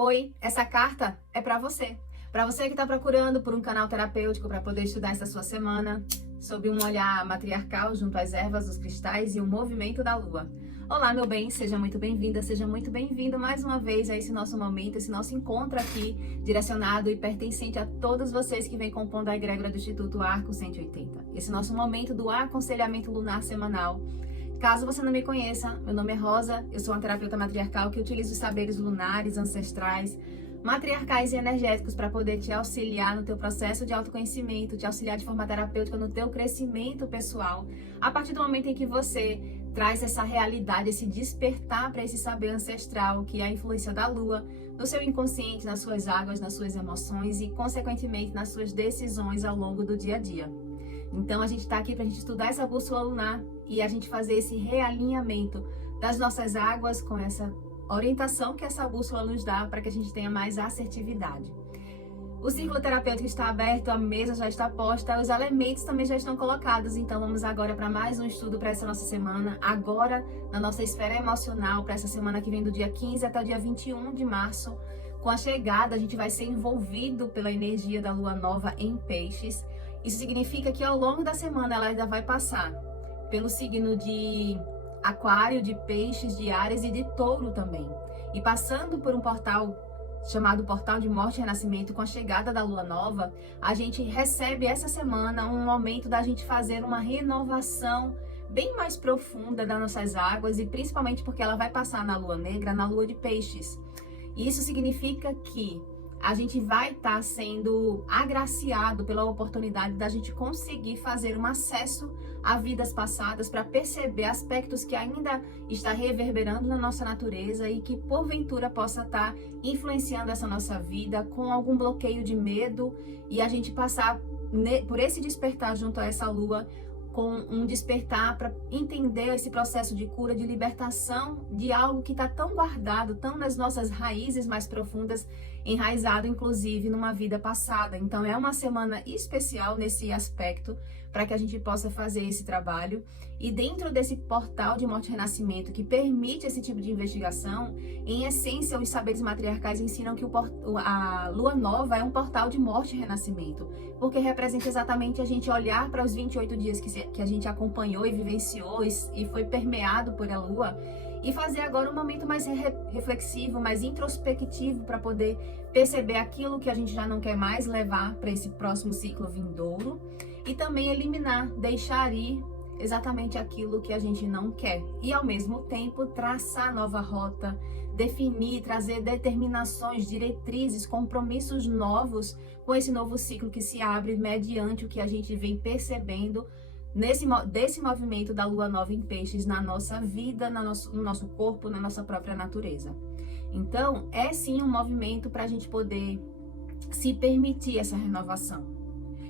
Oi, essa carta é para você. Para você que está procurando por um canal terapêutico para poder estudar essa sua semana sob um olhar matriarcal junto às ervas, os cristais e o movimento da lua. Olá, meu bem, seja muito bem-vinda, seja muito bem-vindo mais uma vez a esse nosso momento, esse nosso encontro aqui, direcionado e pertencente a todos vocês que vêm compondo a egrégora do Instituto Arco 180. Esse nosso momento do aconselhamento lunar semanal. Caso você não me conheça, meu nome é Rosa, eu sou uma terapeuta matriarcal que utiliza os saberes lunares, ancestrais, matriarcais e energéticos para poder te auxiliar no teu processo de autoconhecimento, te auxiliar de forma terapêutica no teu crescimento pessoal, a partir do momento em que você traz essa realidade, esse despertar para esse saber ancestral, que é a influência da lua, no seu inconsciente, nas suas águas, nas suas emoções e, consequentemente, nas suas decisões ao longo do dia a dia. Então, a gente está aqui para a gente estudar essa bússola lunar e a gente fazer esse realinhamento das nossas águas com essa orientação que essa bússola nos dá para que a gente tenha mais assertividade. O círculo terapêutico está aberto, a mesa já está posta, os elementos também já estão colocados. Então, vamos agora para mais um estudo para essa nossa semana, agora na nossa esfera emocional, para essa semana que vem do dia 15 até o dia 21 de março. Com a chegada, a gente vai ser envolvido pela energia da lua nova em Peixes. Isso significa que ao longo da semana ela ainda vai passar pelo signo de Aquário, de Peixes, de Áries e de Touro também. E passando por um portal chamado Portal de Morte e Renascimento, com a chegada da lua nova, a gente recebe essa semana um momento da gente fazer uma renovação bem mais profunda das nossas águas, e principalmente porque ela vai passar na lua negra, na lua de Peixes. E isso significa que a gente vai estar sendo agraciado pela oportunidade da gente conseguir fazer um acesso a vidas passadas para perceber aspectos que ainda está reverberando na nossa natureza e que porventura possa estar influenciando essa nossa vida com algum bloqueio de medo, e a gente passar por esse despertar junto a essa lua com um despertar para entender esse processo de cura, de libertação de algo que está tão guardado, tão nas nossas raízes mais profundas, enraizado inclusive numa vida passada. Então é uma semana especial nesse aspecto para que a gente possa fazer esse trabalho. E dentro desse portal de morte e renascimento que permite esse tipo de investigação, em essência os saberes matriarcais ensinam que a lua nova é um portal de morte e renascimento, porque representa exatamente a gente olhar para os 28 dias que a gente acompanhou e vivenciou e foi permeado por a lua, e fazer agora um momento mais reflexivo, mais introspectivo, para poder perceber aquilo que a gente já não quer mais levar para esse próximo ciclo vindouro, e também eliminar, deixar ir exatamente aquilo que a gente não quer, e ao mesmo tempo traçar nova rota, definir, trazer determinações, diretrizes, compromissos novos com esse novo ciclo que se abre mediante o que a gente vem percebendo desse movimento da lua nova em Peixes na nossa vida, no nosso corpo, na nossa própria natureza. Então, é sim um movimento para a gente poder se permitir essa renovação.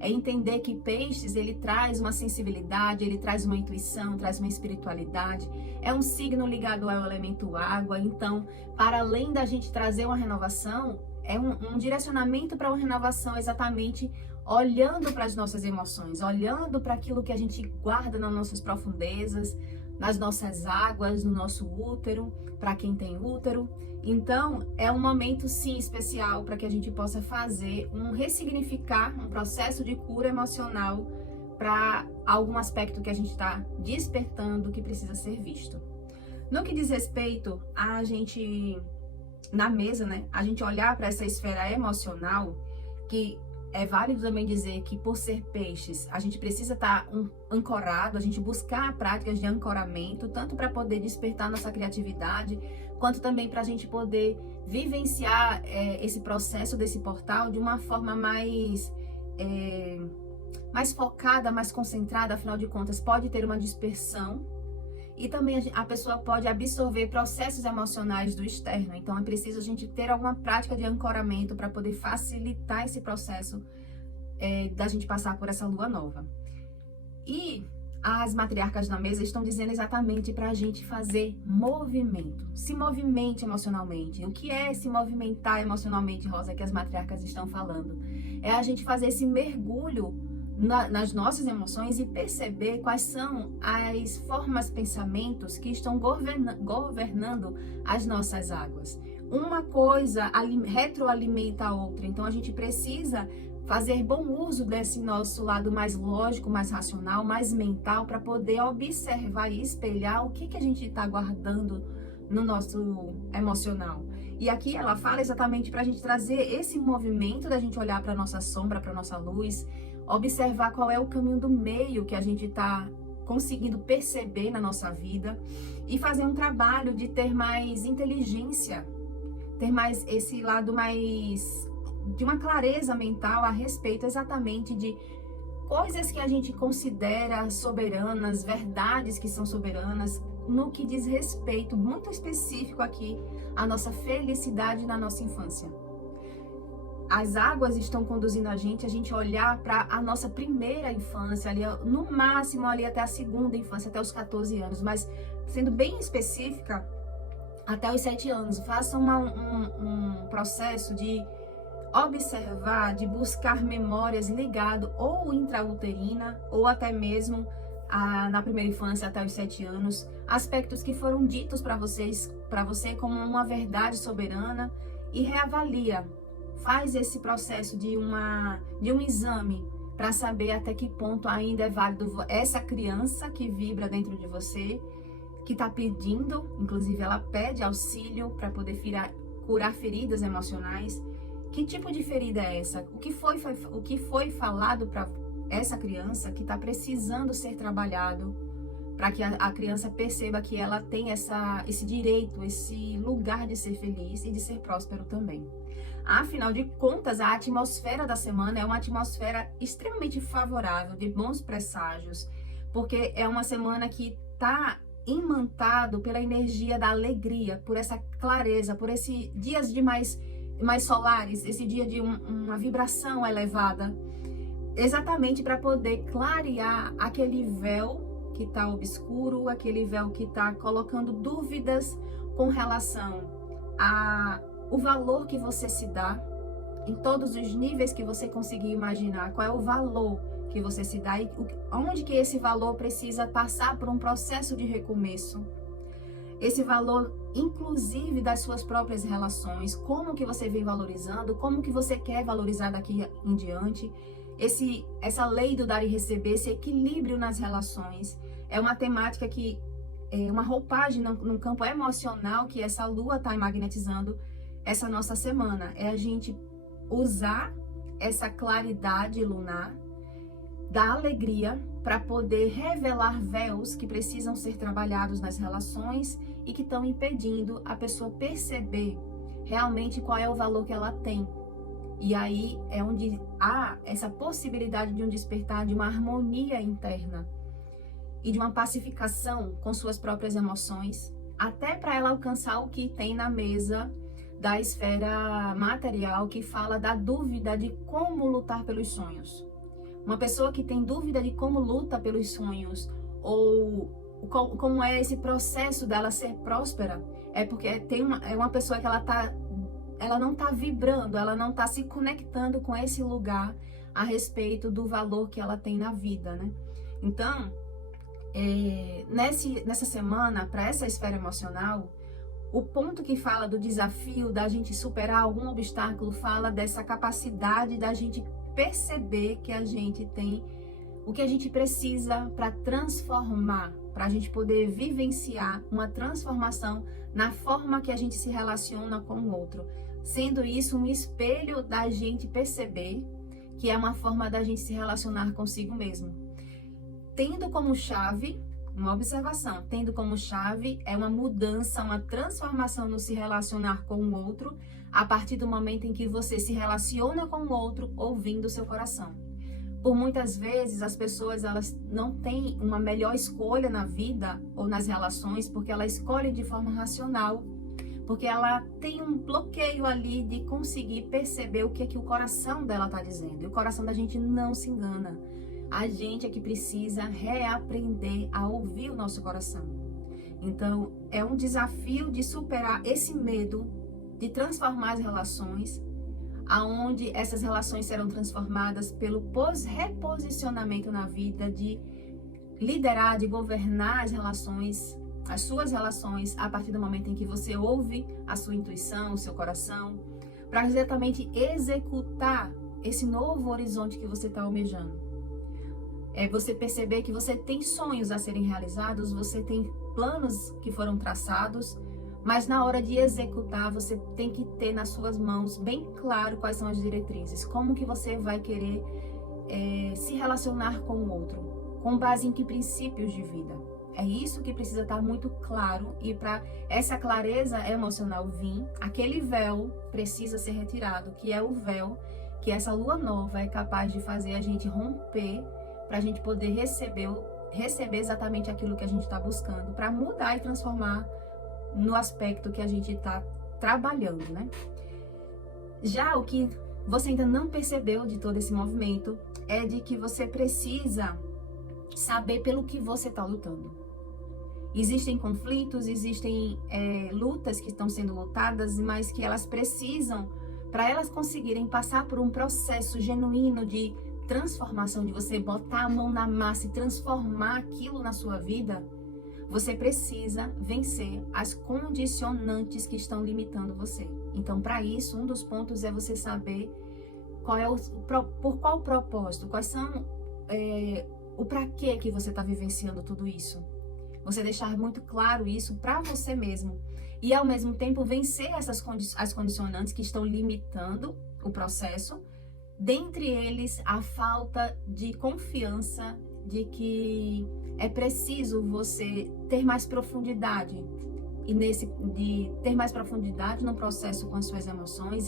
É entender que Peixes, ele traz uma sensibilidade, ele traz uma intuição, traz uma espiritualidade. É um signo ligado ao elemento água. Então, para além da gente trazer uma renovação, é um direcionamento para uma renovação exatamente olhando para as nossas emoções, olhando para aquilo que a gente guarda nas nossas profundezas, nas nossas águas, no nosso útero, para quem tem útero. Então, é um momento sim especial para que a gente possa fazer ressignificar um processo de cura emocional para algum aspecto que a gente está despertando que precisa ser visto. No que diz respeito a gente, na mesa, né, a gente olhar para essa esfera emocional, que é válido também dizer que, por ser Peixes, a gente precisa estar ancorado, a gente buscar práticas de ancoramento, tanto para poder despertar nossa criatividade, quanto também para a gente poder vivenciar esse processo desse portal de uma forma mais focada, mais concentrada. Afinal de contas, pode ter uma dispersão e também a pessoa pode absorver processos emocionais do externo. Então, é preciso a gente ter alguma prática de ancoramento para poder facilitar esse processo da gente passar por essa lua nova. E as matriarcas na mesa estão dizendo exatamente para a gente fazer movimento. Se movimente emocionalmente. O que é se movimentar emocionalmente, Rosa, que as matriarcas estão falando? É a gente fazer esse mergulho nas nossas emoções e perceber quais são as formas, pensamentos que estão governando as nossas águas. uma coisa retroalimenta a outra. Então a gente precisa fazer bom uso desse nosso lado mais lógico, mais racional, mais mental, para poder observar e espelhar o que a gente está guardando no nosso emocional. E aqui ela fala exatamente para a gente trazer esse movimento da gente olhar para nossa sombra, para nossa luz, observar qual é o caminho do meio que a gente está conseguindo perceber na nossa vida e fazer um trabalho de ter mais inteligência, ter mais esse lado mais de uma clareza mental a respeito exatamente de coisas que a gente considera soberanas, verdades que são soberanas, no que diz respeito muito específico aqui à nossa felicidade na nossa infância. As águas estão conduzindo a gente olhar para a nossa primeira infância, ali, no máximo ali até a segunda infância, até os 14 anos, mas sendo bem específica, até os 7 anos. Faça um processo de observar, de buscar memórias ligado ou intrauterina ou até mesmo na primeira infância até os 7 anos, aspectos que foram ditos para você como uma verdade soberana, e reavalia. Faz esse processo de um exame para saber até que ponto ainda é válido essa criança que vibra dentro de você, que está pedindo, inclusive ela pede auxílio para poder curar feridas emocionais. Que tipo de ferida é essa? O que foi falado para essa criança que está precisando ser trabalhado para que a criança perceba que ela tem esse direito, esse lugar de ser feliz e de ser próspero também. Afinal de contas, a atmosfera da semana é uma atmosfera extremamente favorável, de bons presságios, porque é uma semana que está imantado pela energia da alegria, por essa clareza, por esses dias de mais solares, esse dia de uma vibração elevada, exatamente para poder clarear aquele véu que está obscuro, aquele véu que está colocando dúvidas com relação ao valor que você se dá, em todos os níveis que você conseguir imaginar, qual é o valor que você se dá e onde que esse valor precisa passar por um processo de recomeço. Esse valor, inclusive, das suas próprias relações, como que você vem valorizando, como que você quer valorizar daqui em diante. Essa lei do dar e receber, esse equilíbrio nas relações, é uma temática que é uma roupagem no campo emocional que essa lua está magnetizando essa nossa semana. É a gente usar essa claridade lunar da alegria para poder revelar véus que precisam ser trabalhados nas relações e que estão impedindo a pessoa perceber realmente qual é o valor que ela tem. E aí é onde há essa possibilidade de um despertar de uma harmonia interna e de uma pacificação com suas próprias emoções, até para ela alcançar o que tem na mesa da esfera material, que fala da dúvida de como lutar pelos sonhos. Uma pessoa que tem dúvida de como luta pelos sonhos, ou como é esse processo dela ser próspera, é porque é uma pessoa que ela não está vibrando, ela não está se conectando com esse lugar a respeito do valor que ela tem na vida, né? Então, nessa semana, para essa esfera emocional, o ponto que fala do desafio da gente superar algum obstáculo fala dessa capacidade da gente perceber que a gente tem o que a gente precisa para transformar, para a gente poder vivenciar uma transformação na forma que a gente se relaciona com o outro, sendo isso um espelho da gente perceber que é uma forma da gente se relacionar consigo mesmo. Tendo como chave, uma observação, tendo como chave é uma mudança, uma transformação no se relacionar com o outro, a partir do momento em que você se relaciona com o outro ouvindo o seu coração. Por muitas vezes as pessoas elas não têm uma melhor escolha na vida ou nas relações porque ela escolhe de forma racional, porque ela tem um bloqueio ali de conseguir perceber o que é que o coração dela está dizendo. E o coração da gente não se engana. A gente é que precisa reaprender a ouvir o nosso coração. Então, é um desafio de superar esse medo de transformar as relações, aonde essas relações serão transformadas pelo reposicionamento na vida, de liderar, de governar as relações as suas relações a partir do momento em que você ouve a sua intuição, o seu coração, para exatamente executar esse novo horizonte que você está almejando. É você perceber que você tem sonhos a serem realizados, você tem planos que foram traçados, mas na hora de executar, você tem que ter nas suas mãos bem claro quais são as diretrizes, como que você vai querer se relacionar com o outro, com base em que princípios de vida. É isso que precisa estar muito claro, e para essa clareza emocional vir, aquele véu precisa ser retirado, que é o véu que essa lua nova é capaz de fazer a gente romper, para a gente poder receber exatamente aquilo que a gente está buscando, para mudar e transformar no aspecto que a gente está trabalhando, né? Já o que você ainda não percebeu de todo esse movimento é de que você precisa saber pelo que você está lutando. Existem conflitos, existem lutas que estão sendo lutadas, mas que elas precisam, para elas conseguirem passar por um processo genuíno de transformação, de você botar a mão na massa e transformar aquilo na sua vida, você precisa vencer as condicionantes que estão limitando você. Então, para isso, um dos pontos é você saber por qual propósito, quais são o para que você está vivenciando tudo isso. Você deixar muito claro isso para você mesmo. E, ao mesmo tempo, vencer as condicionantes que estão limitando o processo. Dentre eles, a falta de confiança de que é preciso você ter mais profundidade. De ter mais profundidade no processo com as suas emoções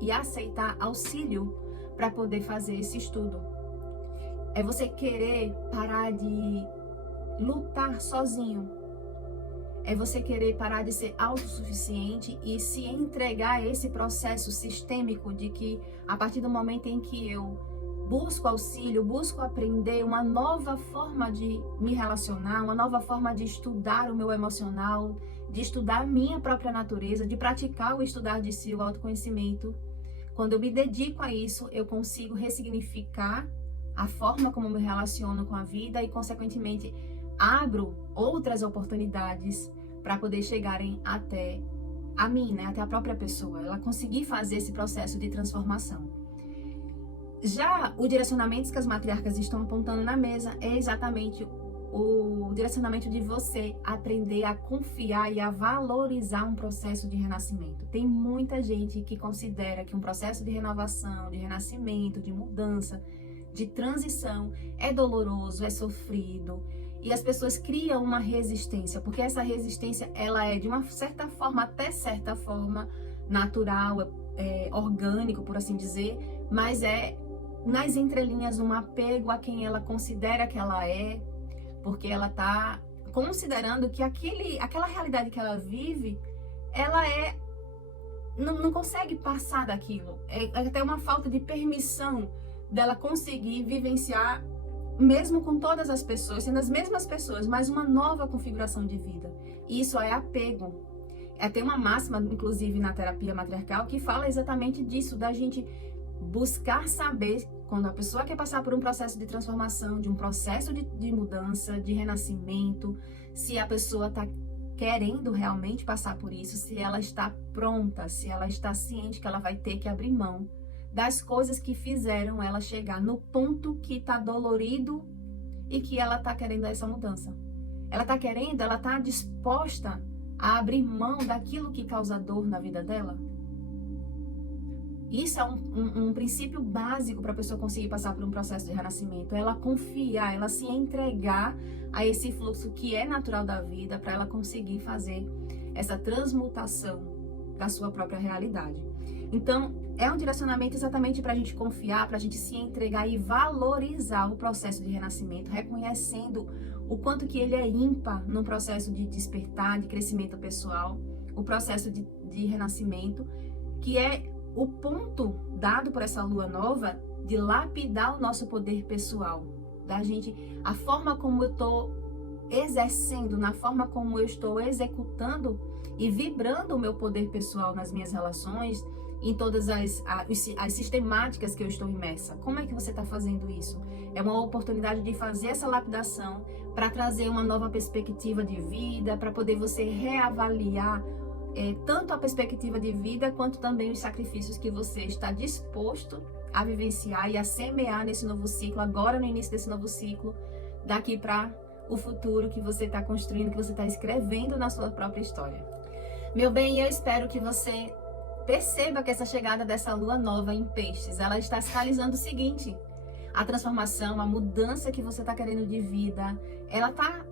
e aceitar auxílio para poder fazer esse estudo. É você querer parar de lutar sozinho. É você querer parar de ser autossuficiente e se entregar a esse processo sistêmico de que, a partir do momento em que eu busco auxílio, busco aprender uma nova forma de me relacionar, uma nova forma de estudar o meu emocional, de estudar a minha própria natureza, de praticar o estudar de si, o autoconhecimento. Quando eu me dedico a isso, eu consigo ressignificar a forma como eu me relaciono com a vida e, consequentemente, abro outras oportunidades para poder chegarem até a mim, né? Até a própria pessoa, ela conseguir fazer esse processo de transformação. Já o direcionamento que as matriarcas estão apontando na mesa é exatamente o direcionamento de você aprender a confiar e a valorizar um processo de renascimento. Tem muita gente que considera que um processo de renovação, de renascimento, de mudança, de transição é doloroso, é sofrido, e as pessoas criam uma resistência, porque essa resistência ela é de uma certa forma, até certa forma, natural, orgânico, por assim dizer, mas é nas entrelinhas um apego a quem ela considera que ela é, porque ela está considerando que aquela realidade que ela vive, ela não consegue passar daquilo. É até uma falta de permissão dela conseguir vivenciar, mesmo com todas as pessoas, sendo as mesmas pessoas, mas uma nova configuração de vida. Isso é apego. Tem uma máxima, inclusive, na terapia matriarcal, que fala exatamente disso, da gente buscar saber, quando a pessoa quer passar por um processo de transformação, de um processo de mudança, de renascimento, se a pessoa está querendo realmente passar por isso, se ela está pronta, se ela está ciente que ela vai ter que abrir mão das coisas que fizeram ela chegar no ponto que está dolorido e que ela está querendo essa mudança. Ela está disposta a abrir mão daquilo que causa dor na vida dela. Isso é um princípio básico para a pessoa conseguir passar por um processo de renascimento. Ela confiar, ela se entregar a esse fluxo que é natural da vida, para ela conseguir fazer essa transmutação da sua própria realidade. Então, é um direcionamento exatamente para a gente confiar, para a gente se entregar e valorizar o processo de renascimento, reconhecendo o quanto que ele é ímpar no processo de despertar, de crescimento pessoal, o processo de renascimento, que é o ponto dado por essa lua nova de lapidar o nosso poder pessoal, da gente, a forma como eu estou exercendo, na forma como eu estou executando e vibrando o meu poder pessoal nas minhas relações, em todas as sistemáticas que eu estou imersa. Como é que você está fazendo isso? É uma oportunidade de fazer essa lapidação para trazer uma nova perspectiva de vida, para poder você reavaliar tanto a perspectiva de vida, quanto também os sacrifícios que você está disposto a vivenciar e a semear nesse novo ciclo, agora no início desse novo ciclo, daqui para o futuro que você está construindo, que você está escrevendo na sua própria história. Meu bem, eu espero que você perceba que essa chegada dessa lua nova em peixes, ela está sinalizando o seguinte: a transformação, a mudança que você está querendo de vida, ela está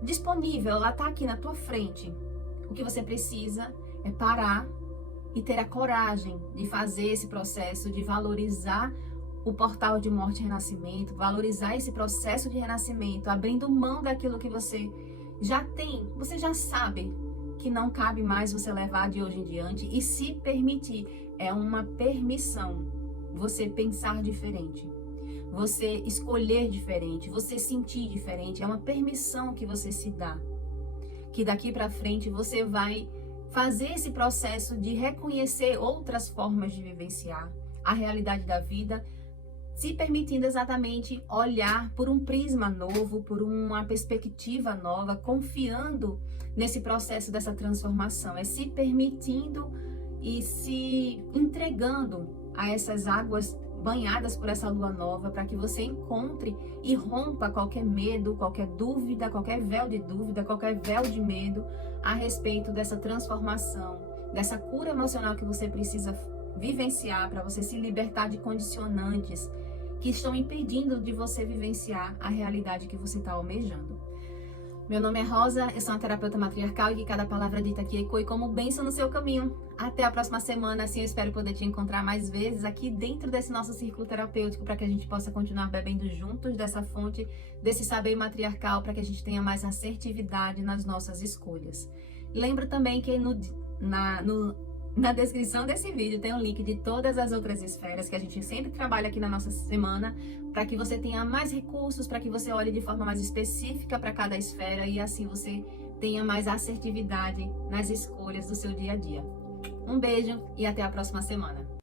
disponível, ela está aqui na tua frente. O que você precisa é parar e ter a coragem de fazer esse processo, de valorizar o portal de morte e renascimento, valorizar esse processo de renascimento, abrindo mão daquilo que você já tem, você já sabe que não cabe mais você levar de hoje em diante, e se permitir. É uma permissão você pensar diferente, você escolher diferente, você sentir diferente. É uma permissão que você se dá, que daqui para frente você vai fazer esse processo de reconhecer outras formas de vivenciar a realidade da vida, se permitindo exatamente olhar por um prisma novo, por uma perspectiva nova, confiando nesse processo dessa transformação. É se permitindo e se entregando a essas águas banhadas por essa lua nova, para que você encontre e rompa qualquer medo, qualquer dúvida, qualquer véu de dúvida, qualquer véu de medo a respeito dessa transformação, dessa cura emocional que você precisa vivenciar para você se libertar de condicionantes que estão impedindo de você vivenciar a realidade que você está almejando. Meu nome é Rosa, eu sou uma terapeuta matriarcal e que cada palavra dita aqui ecoe como bênção no seu caminho. Até a próxima semana, assim eu espero poder te encontrar mais vezes aqui dentro desse nosso círculo terapêutico, para que a gente possa continuar bebendo juntos dessa fonte, desse saber matriarcal, para que a gente tenha mais assertividade nas nossas escolhas. Lembro também que na descrição desse vídeo tem um link de todas as outras esferas que a gente sempre trabalha aqui na nossa semana, para que você tenha mais recursos, para que você olhe de forma mais específica para cada esfera e assim você tenha mais assertividade nas escolhas do seu dia a dia. Um beijo e até a próxima semana.